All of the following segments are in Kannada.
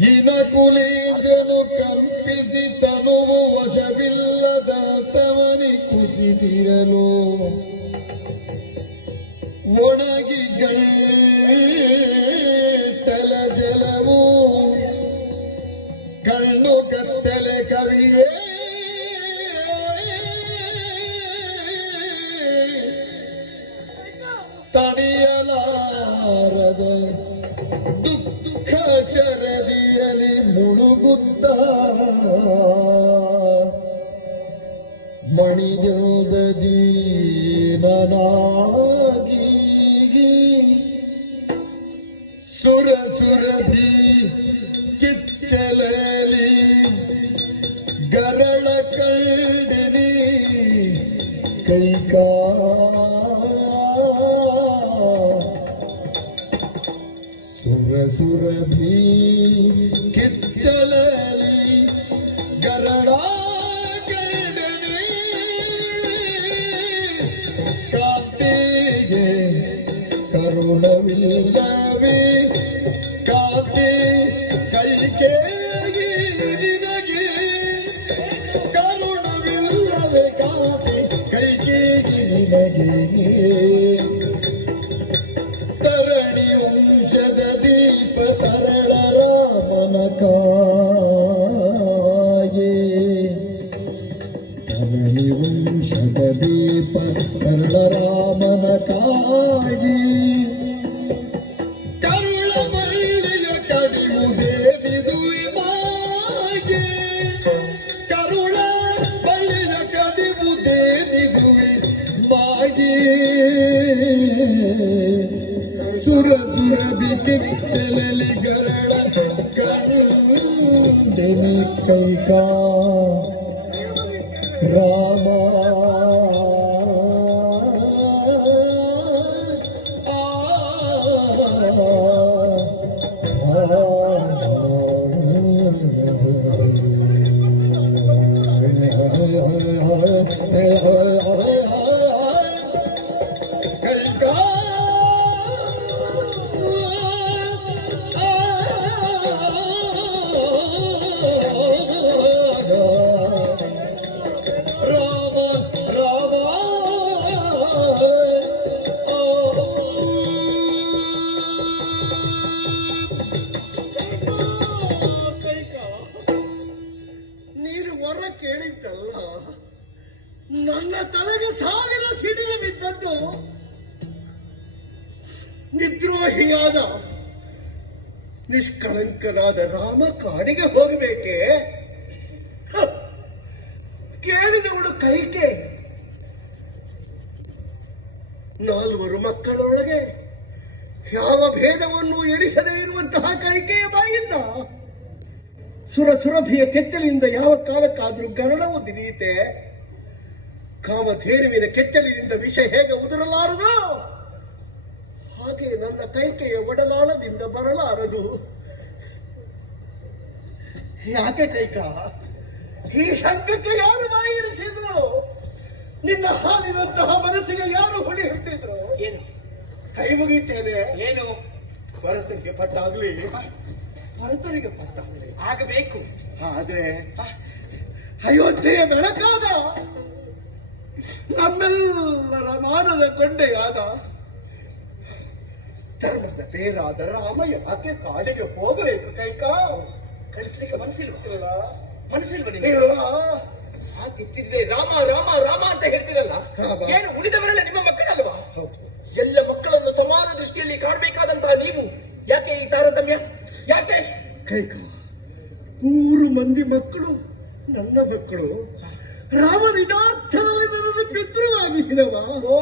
ಗಿನ ಕುಲೀಂದ್ರನು ಕಂಪಿಸಿ ತನುವು ವಶವಿಲ್ಲದ ತವನಿ ಕುಸಿದಿರಲು ಒಣಗಿ ಗಂಟಲ ಕಣ್ಣು ಕತ್ತಲೆ ಕವಿಯೇ. ತಡಿಯಲಾರದ ದುಃಖ ಚರದಿಯಲಿ ಮುಳುಗುತ್ತ ಮಣಿಜದ ದೀನನಾಗಿ ಸುರ ಸುರಭಿ ಕಿಚ್ಚಲಲಿ ಕೈಕಾ ಸುರ ಸುರಭಿ ಕಿಚ್ಚಲಲಿ ಗರಳ ಕಂಡಿನಿ ಕಾಂತಿಗೆ ಕರುಣವಿಲ್ಲವೇ? ಕಾಂತಿ ಕೈಕೇಗಿ ನಿನಗೆ. ಕರುಣವಿಲ್ಲವೇ ಕಾಂತಿ? ಕೈಕೇಗಿ ನಿನಗೆ ತರಣಿ ವಂಶದ ದೀಪ ತರಳ ರಾಮನ ಕಾಯೇ. ತರಣಿ ವಂಶದ ದೀಪ ತರಳ ರಾಮನ ಕಾಯಿ. ಸುರ ಸುರ ಬಿಕ್ಕಿಚ್ಚಲಲಿ ಗರಳ ಕಣಿದೆನಿ ಕೈಕಾ ನಿದ್ರೋಹಿಯಾದ ನಿಷ್ಕಳಂಕನಾದ ರಾಮ ಕಾಡಿಗೆ ಹೋಗಬೇಕೆ? ಕೇಳಿದವಳು ಕೈಕೆ ನಾಲ್ವರು ಮಕ್ಕಳೊಳಗೆ ಯಾವ ಭೇದವನ್ನು ಎಣಿಸದೇ ಇರುವಂತಹ ಕೈಕೆಯ ಬಾಯಿಂದ ಸುರ ಸುರಭಿಯ ಕೆತ್ತಲಿನಿಂದ ಯಾವ ಕಾಲಕ್ಕಾದ್ರೂ ಗರಳವು ದಿನೀತೆ ಕಾಮಧೇನುವಿನ ಕೆತ್ತಲಿನಿಂದ ವಿಷ ಹೇಗೆ ಉದುರಲಾರದು? ಹಾಗೆ ನನ್ನ ಕೈಕೆಯ ಒಡಲಾಳದಿಂದ ಬರಲಾರದು. ಯಾಕೆ ಕೈಕ ಈ ಶಂಕಕ್ಕೆ ಯಾರು ಬಾಯಿರಿಸಿದ್ರು ನಿನ್ನ ಹಾಲಿನಂತಹ ಮನಸ್ಸಿಗೆ ಯಾರು ಹುಳಿ ಹುಟ್ಟಿದ್ರು? ಏನು? ಕೈ ಮುಗಿತೇನೆ ಏನು? ಭರತನಿಗೆ ಪಟ್ಟಾಗ್ಲಿ. ಭರತನಿಗೆ ಪಟ್ಟಾಗ್ಲಿ. ಆಗಬೇಕು. ಆದ್ರೆ ಅಯೋಧ್ಯೆಯ ಬೆಳಕಾದ ನಮ್ಮೆಲ್ಲರ ಮಾನದ ಕೊಂಡೆಯಾದ ಧರ್ಮದ ಬೇರಾದ ರಾಮಯ್ಯ ಯಾಕೆ ಕಾಡಿಗೆ ಹೋಗಬೇಕು ಕೈಕಾ ಕಳಿಸ್ಲಿಕ್ಕೆ ಮನಸ್ಸಿಲ್ವಾ? ಮನಸ್ಸಿಲ್ವ ನಿಮಗೆ. ಹಾಗಿತ್ತಿದ್ರೆ ರಾಮ ರಾಮ ರಾಮ ಅಂತ ಹೇಳ್ತಿರಲ್ಲ? ಏನು ಉಳಿದವರೆಲ್ಲ ನಿಮ್ಮ ಮಕ್ಕಳಲ್ವಾ. ಎಲ್ಲ ಮಕ್ಕಳನ್ನು ಸಮಾನ ದೃಷ್ಟಿಯಲ್ಲಿ ಕಾಣಬೇಕಾದಂತಹ ನೀವು? ಯಾಕೆ ಈ ತಾರತಮ್ಯ? ಯಾಕೆ? ಕೈಕಾ ಮೂರು ಮಂದಿ ಮಕ್ಕಳು ನನ್ನ ಮಕ್ಕಳು ರಾಮ ನನ್ನನ್ನು ಪಿತೃವಾಗಿದ್ದವ ಓ.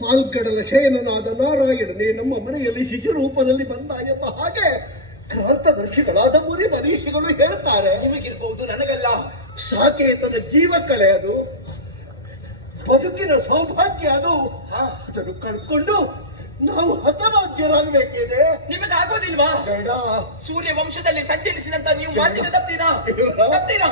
ಪಾಲ್ಗಡಲ ಶಯನನಾದ ನಾರಾಯಣನೇ ನಮ್ಮ ಮನೆಯಲ್ಲಿ ಶಿಶು ರೂಪದಲ್ಲಿ ಬಂದ ಎಂಬ ಹಾಗೆ ಕ್ರಾಂತದರ್ಶಿಗಳಾದ ಮುರಿ ಮನೀಷಿಗಳು ಹೇಳ್ತಾರೆ. ನಿಮಗಿರ್ಬಹುದು ನನಗಲ್ಲ. ಸಾಕೇತನ ಜೀವ ಕಲೆ ಅದು. ಬದುಕಿನ ಸೌಭಾಗ್ಯ ಅದು. ಅದನ್ನು ಕಳ್ಕೊಂಡು ನಾವು ಹತಭಾಗ್ಯರಾಗಬೇಕಿದೆ. ನಿಮಗಾಗೋದಿಲ್ವಾ? ಬೇಡ. ಸೂರ್ಯ ವಂಶದಲ್ಲಿ ಸಂಚರಿಸಿದಂತ ನೀವು ಮಾತಿಗೆ ತಪ್ತೀರಾ? ತಪ್ತೀರಾ?